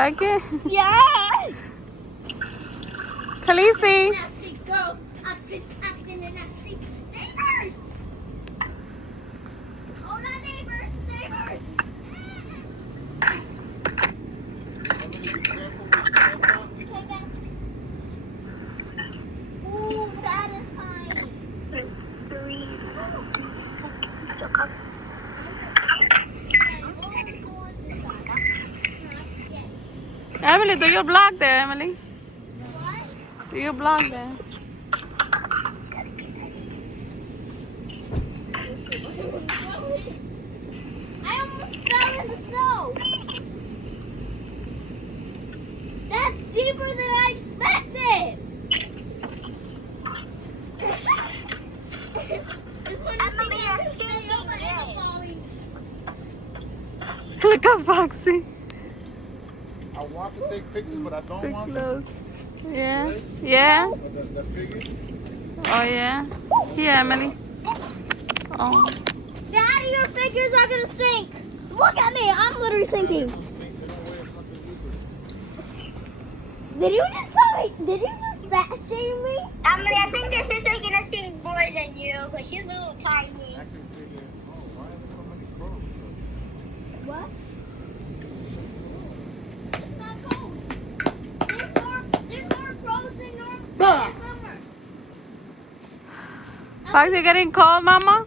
Like it? Yeah. Khaleesi. Nasty girl. I've been acting a nasty. Neighbors. Oh, not neighbors. Neighbors. Ooh, satisfying. Emily, do your blog there, Emily. What? Do your blog there. I almost fell in the snow. That's deeper than I expected. Emily, you're sinking. Look at Foxy. I want to take pictures, but I don't Pretty want close. Yeah. Yeah. to. The figures. Oh, yeah. Here, Emily. Oh. Daddy, your figures are gonna sink. Look at me, I'm literally sinking. Did you just tell me? Did you just fat shame me? Emily, I think your sister's gonna sing more than you because she's a little tiny. Why are there so many crows? What? It's not cold. There's more crows than normal. Foxy getting cold, Mama?